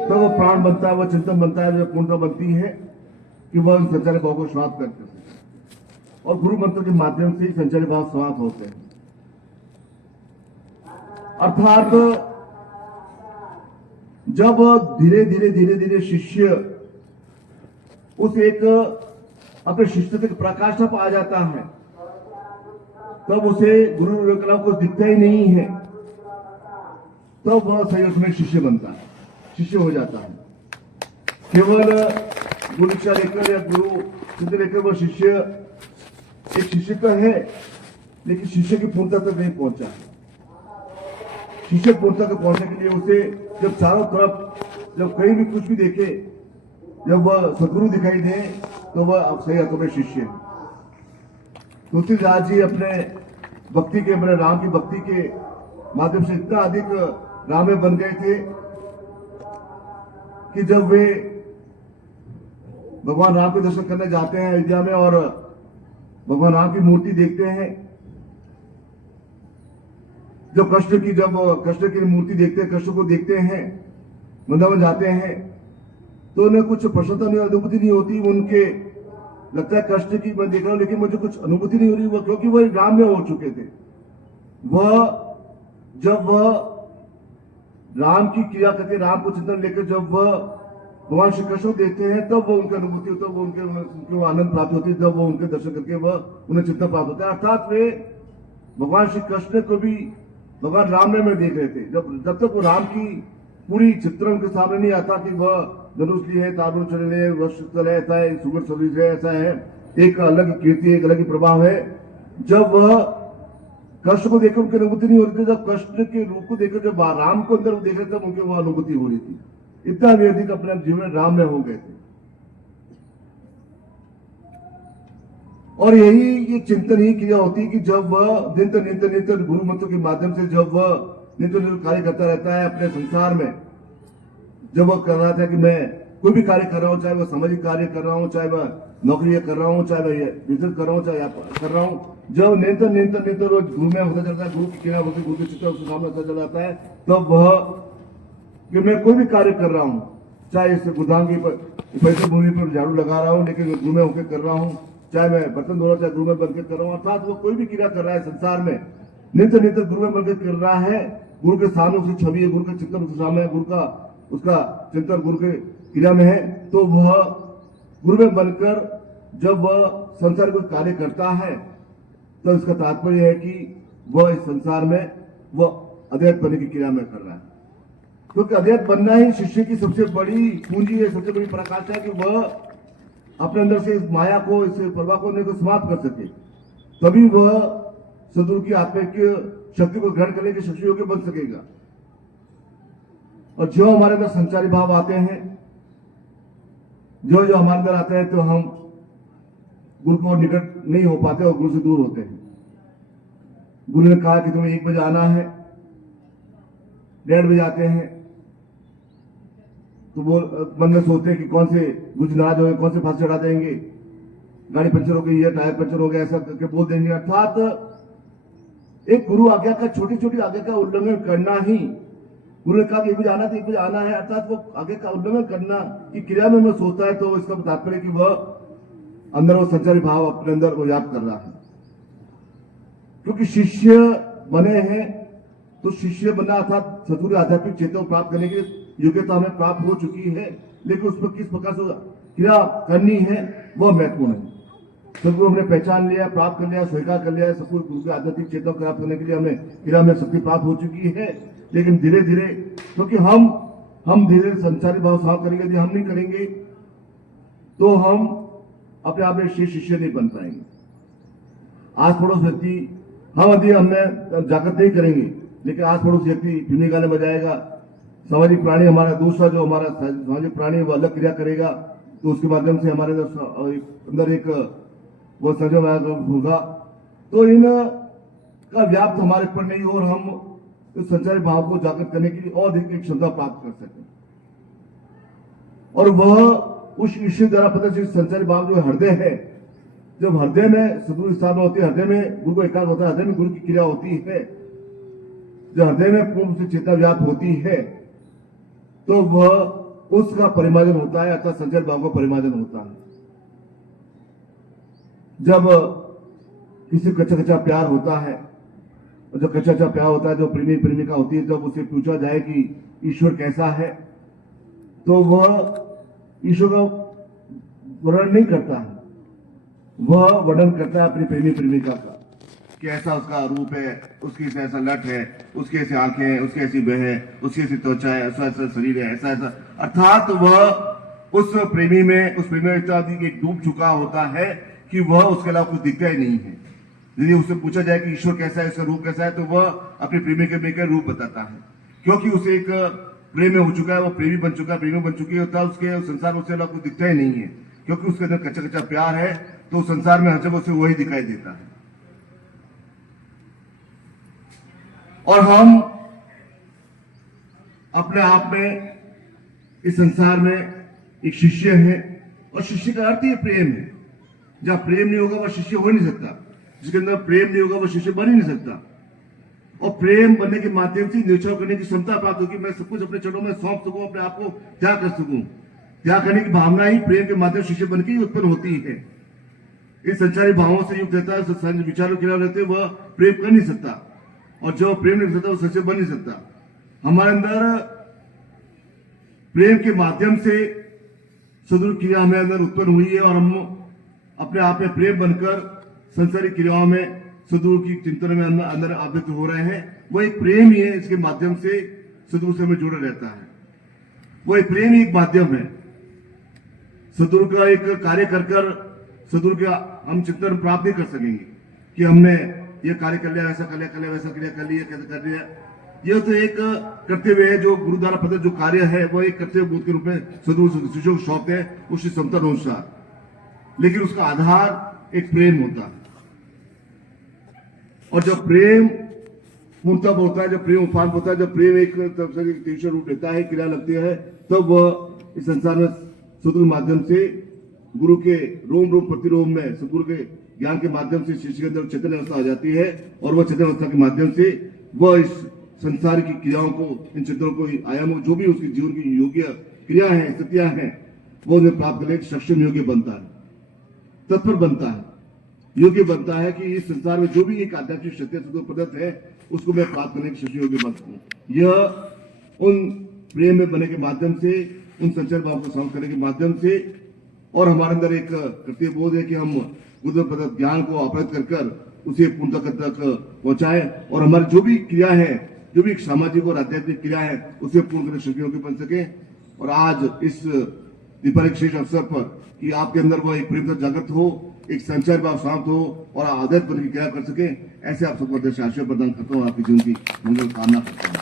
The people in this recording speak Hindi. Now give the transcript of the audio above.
तो वो प्राण बनता है, वो चिंतन बनता है, जो पूर्णता बनती है कि वह संचारी भाव को समाप्त करते हैं और गुरु मंत्र के माध्यम से ही संचारी भाव समाप्त होते हैं। अर्थात जब धीरे धीरे शिष्य उस एक अपने शिष्यता के प्रकाश पर आ जाता है, तब उसे गुरु कला को दिखता ही नहीं है, तब वह सही उसमें शिष्य बनता है, शिष्य हो जाता है। केवल गुरु दीक्षा लेकर या गुरु सिद्ध लेकर वह शिष्य एक शिष्य का है, लेकिन शिष्य की पूर्णता तक नहीं पहुंचा। शिष्य पूर्णता तक पहुंचने के लिए उसे जब चारों तरफ जब कहीं भी कुछ भी देखे, जब वह सदगुरु दिखाई दे, तो वह अब सही अर्थों में शिष्य है। तुलसीदास जी अपने भक्ति के, अपने राम की भक्ति के माध्यम से इतना अधिक राम में बन गए थे कि जब वे भगवान राम के दर्शन करने जाते हैं अयोध्या में और भगवान राम की मूर्ति देखते हैं, जब कृष्ण की मूर्ति देखते हैं, कृष्ण को देखते हैं, वृंदावन जाते हैं, तो उन्हें कुछ प्रसन्नता नहीं, अनुभूति नहीं होती। उनके लगता है कृष्ण की मैं देख रहा हूं, लेकिन मुझे कुछ अनुभूति नहीं हो रही, वो क्योंकि वह राम में हो चुके थे। जब वह राम की क्रिया करके, राम को चिंतन लेकर जब वह भगवान श्री कृष्ण को देखते हैं, तब वो उनकी अनुभूति होता है, वो उनके आनंद प्राप्त होती है, जब वो उनके दर्शन करके वह उन्हें चिंतन प्राप्त होता है। अर्थात वे भगवान श्री कृष्ण को भी भगवान राम में देख रहे थे। जब तक वो राम की पूरी चित्र उनके सामने नहीं आता कि वह धनुष लिए है, ताबू चले, वर्ष चले, ऐसा है, सुगर सर्विस है, ऐसा है, एक अलग कीर्ति, एक अलग प्रभाव है। जब वह कृष्ण को देखकर उनकी अनुभूति नहीं हो रही थी, जब कृष्ण के रूप को देखकर जब राम को अंदर देख रहे थे, तब उनकी वह अनुभूति हो रही थी। इतना भी अधिक अपने जीवन में राम में हो गए थे। और यही ये चिंतन ही क्रिया होती है कि जब वह नित्य गुरु मंत्र के माध्यम से जब वह नित्य कार्य करता रहता है अपने संसार में, जब वह कर रहा था कि मैं कोई भी कार्य कर रहा हूं, चाहे वह सामाजिक कार्य कर रहा हूं, चाहे वह नौकरी कर रहा हूं, चाहे वह बिजनेस कर रहा हूं, चाहे कर रहा हूं, जब निरंतर रोज गुरु में होता चलता है, गुरु की क्रिया होती, गुरु के चित्र उसके सामने होता चला जाता है, तब वह कि मैं कोई भी कार्य कर रहा हूं, चाहे इस गोदाम की पैसे भूमि पर झाड़ू लगा रहा हूं, लेकिन गुरु में होकर कर रहा हूं, चाहे मैं बर्तन धो रहा हूं, चाहे गुरु में बनकर कर रहा हूं, अर्थात वो कोई भी क्रिया कर रहा है संसार में, नित्य गुरु में बनकर कर रहा है। गुरु के सामने उसकी छवि है, गुरु का चिंतन उसके सामने है, गुरु का उसका चिंतन गुरु के क्रिया में है, तो वह गुरु में बनकर जब वह संसार को कार्य करता है, तो इसका तात्पर्य है कि वह इस संसार में वह अद्वैत बनने की क्रिया में कर रहा है। क्योंकि अद्वैत बनना ही शिष्य की सबसे बड़ी पूंजी है, सबसे बड़ी पराकाष्ठा है कि वह अपने अंदर से इस माया को, इस प्रभा को समाप्त कर सके, तभी वह सदगुरु की आत्मिक शक्ति को ग्रहण करने के शक्ति योग्य बन सकेगा। और जो हमारे अंदर संचारी भाव आते हैं, जो हमारे अंदर आते हैं, तो हम गुरु को निकट नहीं हो पाते और गुरु से दूर होते हैं। गुरु ने कहा कि तुम्हें 1 बजे आना है, 1:30 बजे आते हैं, तो वो मन में सोचते हैं कि कौन से गुरु नाराज हो गए, कौन से फांसी चढ़ा देंगे, गाड़ी पंचर हो गई है, टायर पंचर हो गया, ऐसा करके बोल देंगे। अर्थात एक गुरु आज्ञा का, छोटी छोटी आज्ञा का उल्लंघन करना ही, गुरु ने कहा कि 1 बजे आना, तो 1 बजे आना है, अर्थात वो आज्ञा का उल्लंघन करना की क्रिया में मैं सोचता है, तो इसका तात्पर्य कि वह अंदर वो संचारी भाव अपने अंदर वो याद कर रहा है। क्योंकि शिष्य बने हैं, तो शिष्य बनना अर्थात सदगुरु आध्यात्मिक चेतना प्राप्त करने की योग्यता हमें प्राप्त हो चुकी है, लेकिन उस पर किस प्रकार से क्रिया करनी है वह महत्वपूर्ण है। सदगुरु हमने पहचान लिया, प्राप्त कर लिया, स्वीकार कर लिया, सब कुछ गुरु के आध्यात्मिक चेतना प्राप्त करने के लिए हमें क्रिया में शक्ति प्राप्त हो चुकी है। लेकिन धीरे धीरे, क्योंकि हम धीरे धीरे संचारी भाव साफ करेंगे, यदि हम नहीं करेंगे तो हम अपने आप में शिष्य नहीं बन पाएंगे। आस पड़ोस व्यक्ति यदि हमें जागृत नहीं करेंगे, लेकिन आस पड़ोस व्यक्ति धुनी गाने बजाएगा, सामाजिक प्राणी हमारा दूसरा जो हमारा सामाजिक प्राणी वो अलग क्रिया करेगा, तो उसके माध्यम से हमारे अंदर एक वो संजय होगा, तो इन का व्याप्त हमारे पर नहीं हो और हम इस संचारी भाव को जागृत करने के लिए और अधिक क्षमता प्राप्त कर सकें। और वह उस ईश्वर द्वारा पता चले संचारी भाव जो हृदय है, जब हृदय में सदगुरु स्थापना होती है, हृदय में गुरु को एकाग्र होता है, हृदय में गुरु की क्रिया होती है, जब हृदय में पूर्ण से चेतना व्याप्त होती है, तो वह उसका परिमार्जन होता है, अर्थात संचार भाव का परिमार्जन होता है। जब किसी कच्चा कच्चा प्यार होता है, और जो कच्चा कच्चा प्यार होता है, जो प्रेमी प्रेमिका होती है, जब उसे पूछा जाए कि ईश्वर कैसा है, तो वह ईश्वर का वर्णन नहीं करता है, वह वर्णन करता है अपनी प्रेमी प्रेमिका का, कि ऐसा उसका रूप है, उसकी ऐसा लट है, उसकी ऐसी आंखें हैं, उसकी ऐसी बह है, उसकी ऐसी त्वचा है, ऐसा ऐसा शरीर है, ऐसा ऐसा, अर्थात वह उस प्रेमी में इतना एक डूब चुका होता है कि वह उसके अलावा कुछ दिखता ही नहीं है। यदि उससे पूछा जाए कि ईश्वर कैसा है, उसका रूप कैसा है, तो वह अपने प्रेमी के रूप बताता है, क्योंकि उसे एक प्रेम में हो चुका है, वो प्रेमी बन चुका है, प्रेमी बन चुकी होता है, उसके संसार में उसके अलावा कुछ दिखता ही नहीं है, क्योंकि उसके अंदर कच्चा कच्चा प्यार है, तो संसार में हर जगह उसे वही दिखाई देता है। और हम अपने आप में इस संसार में एक शिष्य है, और शिष्य का अर्थ ही प्रेम है। जहां प्रेम नहीं होगा वह शिष्य हो नहीं सकता, जिसके अंदर प्रेम नहीं होगा वह शिष्य बन ही नहीं सकता। और प्रेम बनने के माध्यम से निश्चय करने की क्षमता प्राप्त होगी, मैं सब कुछ अपने चरणों में सौंप सकूं, अपने आप को त्याग कर सकूं। त्याग करने की भावना ही प्रेम के माध्यम शिष्य बन के उत्पन्न होती है। इस संचारी भावों से युक्त रहता है, विचारों के खिलाफ रहते, वह प्रेम कर नहीं सकता, और जो प्रेम नहीं सकता वो सच्चे बन नहीं सकता। हमारे अंदर प्रेम के माध्यम से सदुर क्रिया हमें अंदर उत्पन्न हुई है, और हम अपने आप में प्रेम बनकर संसारिक क्रियाओं में सदुर की चिंतन में अंदर आबद्ध हो रहे हैं। वो एक प्रेम ही है, इसके माध्यम से सदुर से हमें जुड़े रहता है। वो एक प्रेम ही एक माध्यम है। सदुर का एक कार्य कर सदुर का हम चिंतन प्राप्त नहीं कर सकेंगे कि हमने ये कार्य कर लिया, ऐसा कर लिया, कर लिया, वैसा कर लिया, कर लिया, कैसे कर लिया। यह तो एक कर्तव्य है, जो गुरु द्वारा पद जो कार्य है वह एक कर्तव्य बोध के रूप में सदुर शिष्यों को सौंपते हैं, उसकी क्षमता अनुसार, लेकिन उसका आधार एक प्रेम होता है। और जब प्रेम पूर्णतः होता है, जब प्रेम उपांत होता है, जब प्रेम एक तीव्र रूप लेता है, क्रिया लगती है, तब वह इस संसार में सदुर माध्यम से गुरु के रोम रोम प्रतिरोम में सदगुरु के ज्ञान के माध्यम से शिष्य के अंदर चैतन्य अवस्था आ जाती है, और वह चैतन्य अवस्था के माध्यम से वह इस संसार की क्रियाओं को, इन चित्रों को, आयामों, जो भी उसके जीवन की योग्य क्रिया है, स्थितियां हैं, वो उन्हें प्राप्त करने सक्षम योग्य बनता है, तत्पर बनता है, योग्य बनता है कि इस संसार में जो भी एक आध्यात्मिक सत्य पदार्थ है उसको मैं प्राप्त करने की सक्षम योग्य बनता हूँ। यह उन प्रेम में बने के माध्यम से, उन संचार भाव को समाप्त करने के माध्यम से, और हमारे अंदर एक कर्तव्य बोध है कि हम गुरु पदार्थ ज्ञान को अपहृत कर उसे पूर्णता तक पहुंचाए, और हमारी जो भी क्रिया है, जो भी सामाजिक और आध्यात्मिक क्रिया है, उसे पूर्ण करने सक्षम योग्य बन सके। और आज इस दीपावली विशेष अवसर पर कि आपके अंदर वह एक प्रेम जागृत हो, एक संचार भाव शांत हो, और आदत बन की क्रिया कर सके, ऐसे आप सबको अध्यक्ष आशीर्वाद प्रदान करता हूँ, आपकी जीवन की मंगल कामना करता हूँ।